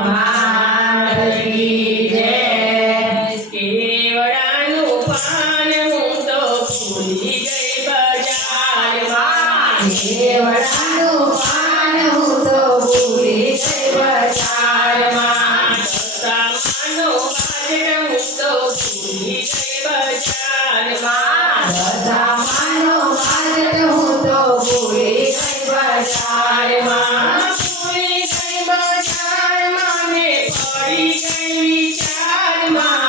મારી જય કેવડાનું પાન હું તો ભૂલી ગઈ બજારમાં કેવડાનું પાન હું તો ભૂલી ગઈ બજારમાં દશામાનો બાજટ હું તો ભૂલી ગઈ બજારમાં દશામાનો બાજટ હું તો ભૂલી ગઈ બજારમાં ભૂલી ગઈ બજારમાં ને પડી ગઈ વિચારમાં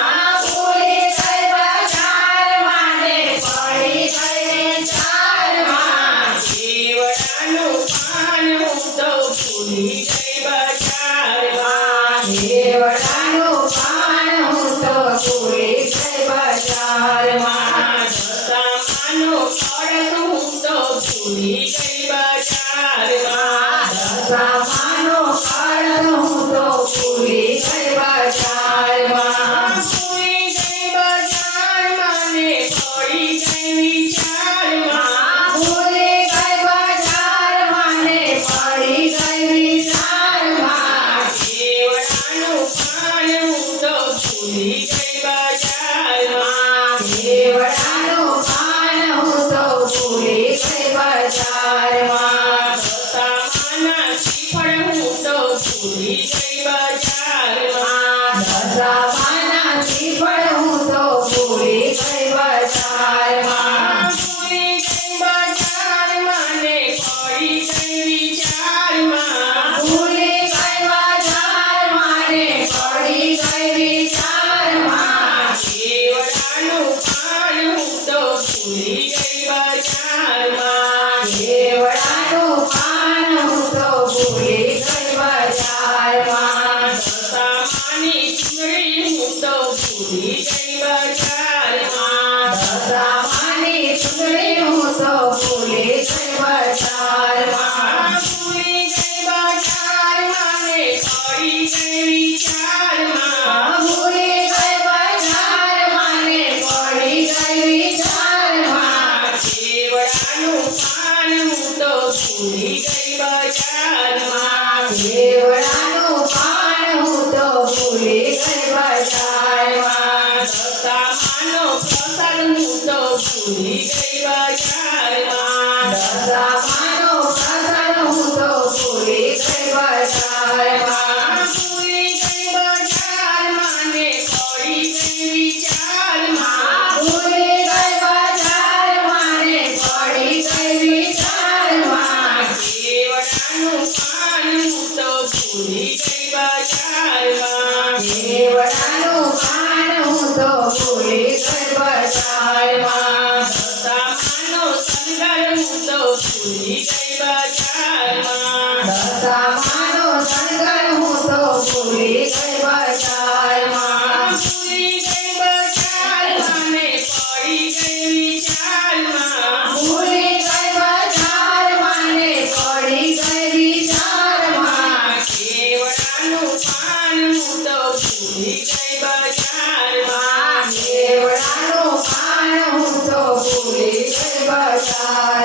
ભૂલી ગઈ બજારમાં ને પડી ગઈ વિચારમાં કેવડાનું પાન હું તો ભૂલી ગઈ બજારમાં કેવડાનું પાન હું તો ભૂલી ગઈ બજારમાં દશામાનો કળશ હું તો ભૂલી ગઈ બજારમાં દશામાનો કળશ હું તો ભૂલી ગઈ બજારમાં ભૂલી ગઈ બજારમાં ને પડી ગઈ વિચારમાં ભૂલી ગઈ બજારમાં ને પડી ગઈ વિચારમાં કેવડાનું પાન હું તો ભૂલી ગઈ બજારમાં કેવડાનું પાન હું તો ભૂલી ગઈ બજારમાં દશામાના શ્રીફળ હું તો ભૂલી ગઈ બજારમાં દશામાના શ્રીફળ હું તો ભૂલી ગઈ બજારમાં ભૂલી ગઈ બજારમાં ને પડી ગઈ વિચારમાં ભૂલી ગઈ બજારમાં ને પડી ગઈ વિચારમાં કેવડાનું પાન હું તો ભૂલી ગઈ બજારમાં કેવડાનું પાન હું તો ભૂલી ગઈ બજારમાં દશામાની ચૂંદડી હું તો ભૂલી ગઈ બજારમાં દશામાની ચૂંદડી હું તો ભૂલી ગઈ બજારમાં ભૂલી ગઈ બજારમાં ને પડી ગઈ વિચારમાં ભૂલી ગઈ બજારમાં ને પડી ગઈ વિચારમાં કેવડાનું પાન હું તો ભૂલી ગઈ બજારમાં કેવડાનું પાન હું તો ભૂલી ગઈ બજારમાં દશામાનો પ્રસાદ હું તો ભૂલી ગઈ બજારમાં દશામાનો પ્રસાદ હું તો ભૂલી ગઈ બજારમાં ભૂલી ગઈ બજારમાં ને પડી ગઈ વિચારમાં ભૂલી ગઈ બજારમાં ને પડી ગઈ વિચારમાં કેવડાનું પાન હું તો ભૂલી ગઈ બજારમાં કેવડાનું પાન હું તો ભૂલી ગઈ બજારમાં દશામાનો શણગાર હું તો ભૂલી ગઈ બજારમાં દશામાનો શણગાર હું તો ભૂલી ગઈ બજારમાં ભૂલી ગઈ બજારમાં ને પડી ગઈ વિચારમાં ભૂલી ગઈ બજારમાં ને પડી ગઈ વિચારમાં કેવડાનું પાન હું તો ભૂલી ગઈ બજારમાં કેવડાનું પાન હું તો ભૂલી ગઈ બજારમાં